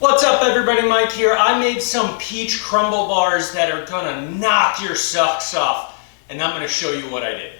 What's up everybody, Mike here. I made some peach crumble bars that are gonna knock your socks off, and I'm gonna show you what I did.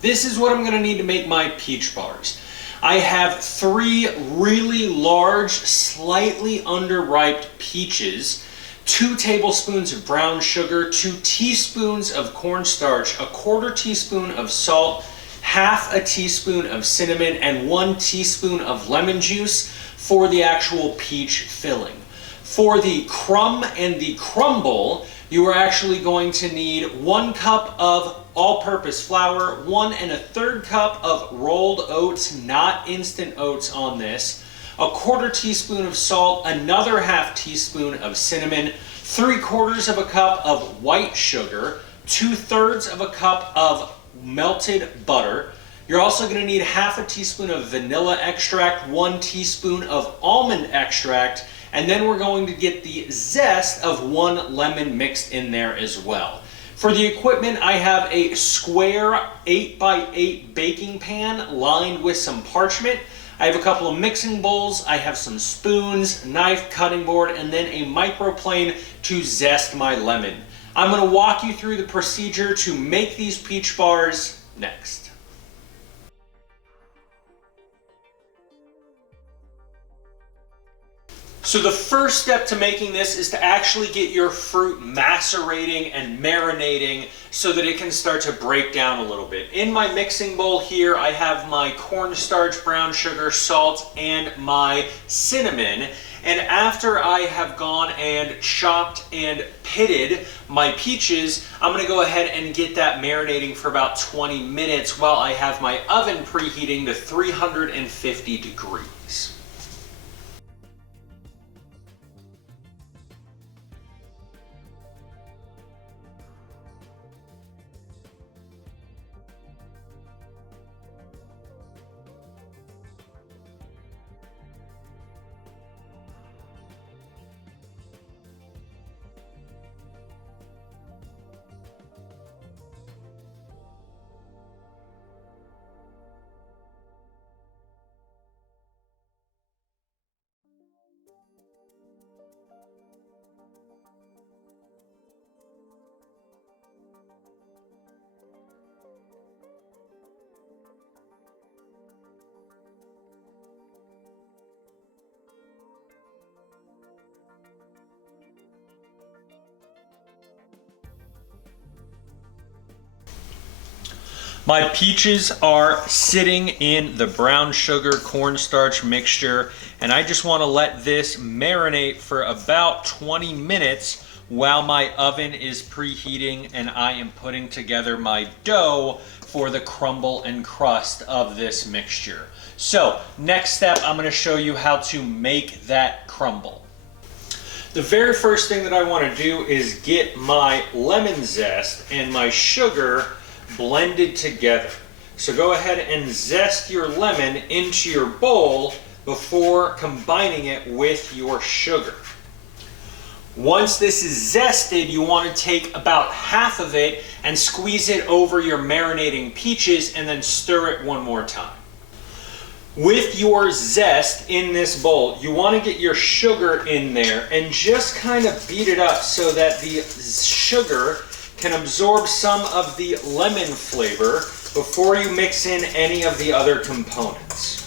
This is what I'm gonna need to make my peach bars. I have 3 really large, slightly underripe peaches, 2 tablespoons of brown sugar, 2 teaspoons of cornstarch, a 1/4 teaspoon of salt, half a teaspoon of cinnamon, and 1 teaspoon of lemon juice for the actual peach filling. For the crumb and the crumble, you are actually going to need 1 cup of all-purpose flour, 1 1/3 cup of rolled oats, not instant oats on this, a 1/4 teaspoon of salt, another half teaspoon of cinnamon, 3/4 of a cup of white sugar, 2/3 of a cup of melted butter. You're also going to need half a teaspoon of vanilla extract, 1 teaspoon of almond extract, and then we're going to get the zest of one lemon mixed in there as well. For the equipment, I have a square 8x8 baking pan lined with some parchment. I have a couple of mixing bowls, I have some spoons, knife, cutting board, and then a microplane to zest my lemon. I'm going to walk you through the procedure to make these peach bars next. So the first step to making this is to actually get your fruit macerating and marinating so that it can start to break down a little bit. In my mixing bowl here, I have my cornstarch, brown sugar, salt, and my cinnamon. And after I have gone and chopped and pitted my peaches, I'm going to go ahead and get that marinating for about 20 minutes while I have my oven preheating to 350 degrees. My peaches are sitting in the brown sugar cornstarch mixture, and I just want to let this marinate for about 20 minutes while my oven is preheating and I am putting together my dough for the crumble and crust of this mixture. So, next step, I'm going to show you how to make that crumble. The very first thing that I want to do is get my lemon zest and my sugar blended together. So go ahead and zest your lemon into your bowl before combining it with your sugar. Once this is zested, you want to take about half of it and squeeze it over your marinating peaches and then stir it one more time. With your zest in this bowl, you want to get your sugar in there and just kind of beat it up so that the sugar can absorb some of the lemon flavor before you mix in any of the other components.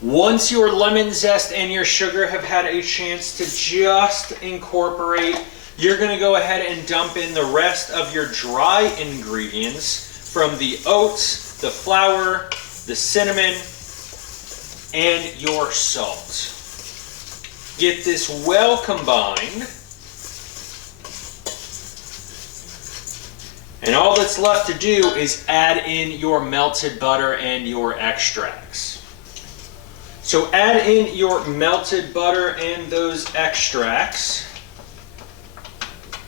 Once your lemon zest and your sugar have had a chance to just incorporate, you're going to go ahead and dump in the rest of your dry ingredients from the oats, the flour, the cinnamon, and your salt. Get this well combined. And all that's left to do is add in your melted butter and your extracts. So add in your melted butter and those extracts.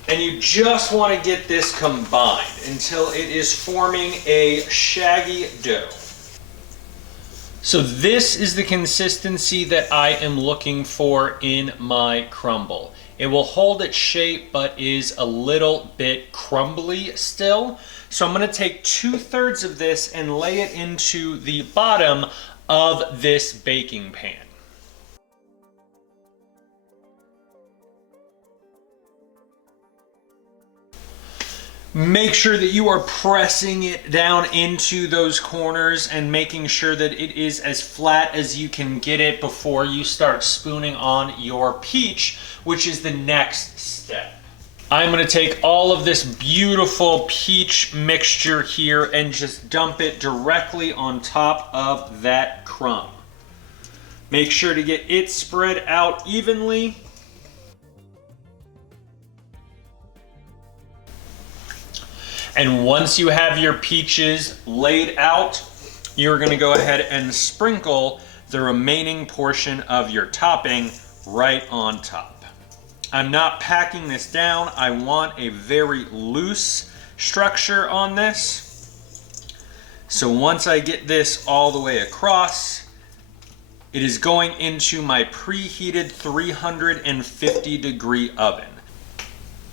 And you just want to get this combined until it is forming a shaggy dough. So this is the consistency that I am looking for in my crumble. It will hold its shape, but is a little bit crumbly still. So I'm gonna take 2/3 of this and lay it into the bottom of this baking pan. Make sure that you are pressing it down into those corners and making sure that it is as flat as you can get it before you start spooning on your peach, which is the next step. I'm gonna take all of this beautiful peach mixture here and just dump it directly on top of that crumb. Make sure to get it spread out evenly. And once you have your peaches laid out, you're gonna go ahead and sprinkle the remaining portion of your topping right on top. I'm not packing this down. I want a very loose structure on this. So once I get this all the way across, it is going into my preheated 350-degree oven.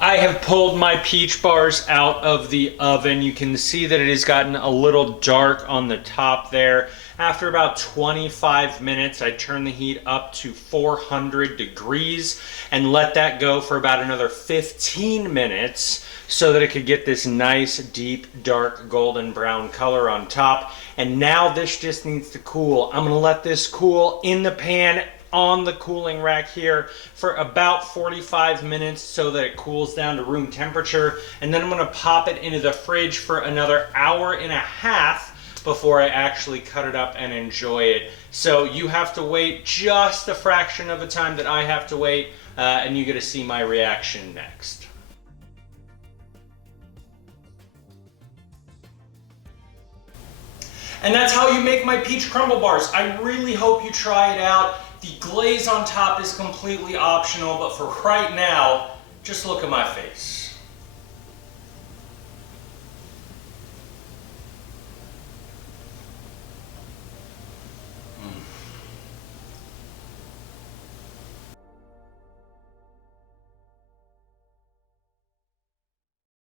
I have pulled my peach bars out of the oven. You can see that it has gotten a little dark on the top there. After about 25 minutes, I turn the heat up to 400 degrees and let that go for about another 15 minutes so that it could get this nice, deep, dark, golden brown color on top. And now this just needs to cool. I'm gonna let this cool in the pan on the cooling rack here for about 45 minutes so that it cools down to room temperature, and then I'm gonna pop it into the fridge for another hour and a half before I actually cut it up and enjoy it. So you have to wait just a fraction of the time that I have to wait, and you get to see my reaction next. And that's how you make my peach crumble bars. I really hope you try it out. The glaze on top is completely optional, but for right now, just look at my face.